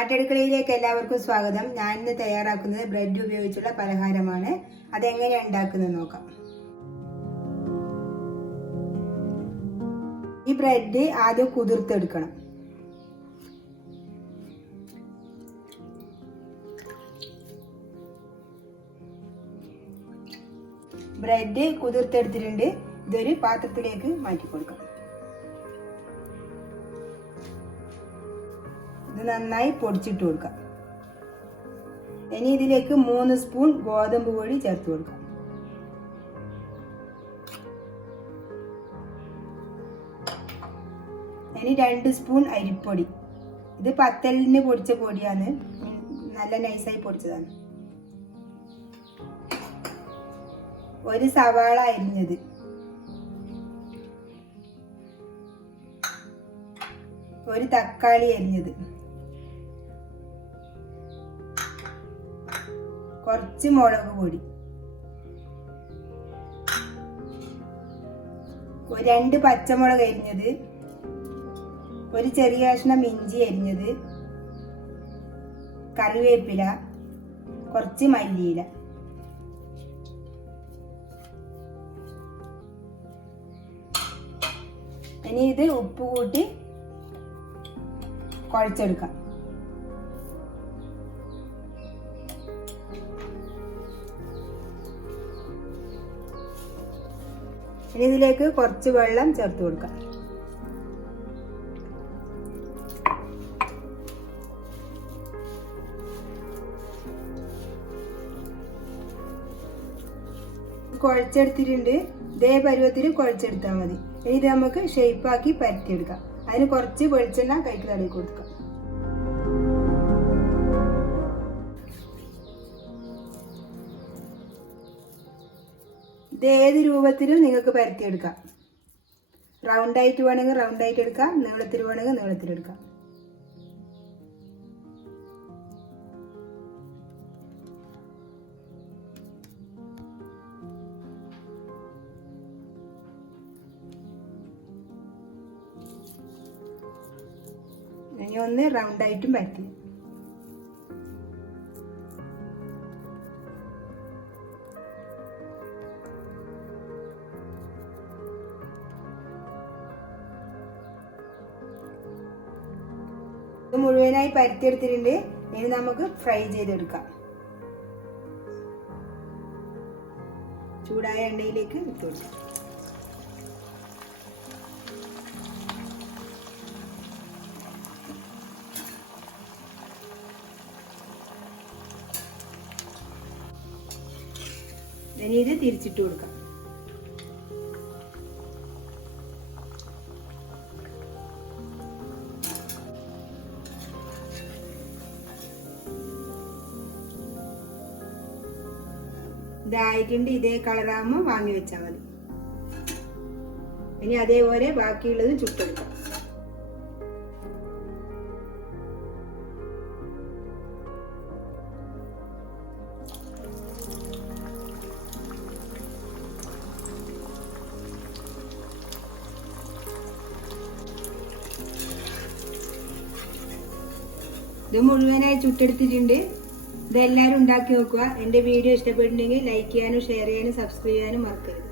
നാട്ടടുക്കളയിലേക്ക് എല്ലാവർക്കും സ്വാഗതം. ഞാൻ ഇന്ന് തയ്യാറാക്കുന്നത് ബ്രെഡ് ഉപയോഗിച്ചുള്ള പലഹാരമാണ്. അതെങ്ങനെയാണ് ഉണ്ടാക്കുന്നത് നോക്കാം. ഈ ബ്രെഡ് ആദ്യം കുതിർത്തെടുക്കണം. ബ്രെഡ് കുതിർത്തെടുത്തിട്ടുണ്ട്. ഇതൊരു പാത്രത്തിലേക്ക് മാറ്റി കൊടുക്കാം. ഇത് നന്നായി പൊടിച്ചിട്ട് കൊടുക്കാം. ഇനി ഇതിലേക്ക് 3 സ്പൂൺ ഗോതമ്പ് പൊടി ചേർത്ത് കൊടുക്കാം. ഇനി 2 സ്പൂൺ അരിപ്പൊടി. ഇത് പത്തലിന് പൊടിച്ച പൊടിയാണ്, നല്ല നൈസായി പൊടിച്ചതാണ്. 1 സവാള അരിഞ്ഞത്, 1 തക്കാളി അരിഞ്ഞത്, കുറച്ച് മുളക് പൊടി, 2 പച്ചമുളക് അരിഞ്ഞത്, 1 ചെറിയ കഷ്ണം ഇഞ്ചി അരിഞ്ഞത്, കറിവേപ്പില, കുറച്ച് മല്ലിയില. ഇനി ഇത് ഉപ്പ് കൂട്ടി കുഴച്ചെടുക്കാം. ഇനി ഇതിലേക്ക് കുറച്ച് വെള്ളം ചേർത്ത് കൊടുക്കാം. കുഴച്ചെടുത്തിട്ടുണ്ട്. ഇതേ പരുവത്തിൽ കുഴച്ചെടുത്താൽ മതി. ഇനി ഇത് നമുക്ക് ഷേപ്പാക്കി പരത്തിയെടുക്കാം. അതിന് കുറച്ച് വെളിച്ചെണ്ണ കൈക്ക് തടവി കൊടുക്കാം. ഇത് ഏത് രൂപത്തിലും നിങ്ങൾക്ക് പരത്തിയെടുക്കാം. റൗണ്ടായിട്ട് വേണമെങ്കിൽ റൗണ്ടായിട്ട് എടുക്കാം, നീളത്തിൽ വേണമെങ്കിൽ നീളത്തിലെടുക്കാം. ഇനി ഒന്ന് റൗണ്ടായിട്ടും പരത്തി. ഇത് മുഴുവനായി പരത്തിയെടുത്തിട്ടുണ്ട്. ഇനി നമുക്ക് ഫ്രൈ ചെയ്തെടുക്കാം. ചൂടായ എണ്ണയിലേക്ക് ഇട്ട് കൊടുക്കാം. ഇനി ഇത് തിരിച്ചിട്ട് കൊടുക്കാം. ഇതായിട്ടുണ്ട്. ഇതേ കളറാകുമ്പോൾ വാങ്ങി വെച്ചാൽ മതി. ഇനി അതേപോലെ ബാക്കിയുള്ളത് ചുട്ടെടുക്കാം. ഇത് മുഴുവനായി ചുട്ടെടുത്തിട്ടുണ്ട്. ഇതെല്ലാവരും ഉണ്ടാക്കി നോക്കുക. എൻ്റെ വീഡിയോ ഇഷ്ടപ്പെട്ടിട്ടുണ്ടെങ്കിൽ ലൈക്ക് ചെയ്യാനും ഷെയർ ചെയ്യാനും സബ്സ്ക്രൈബ് ചെയ്യാനും മറക്കരുത്.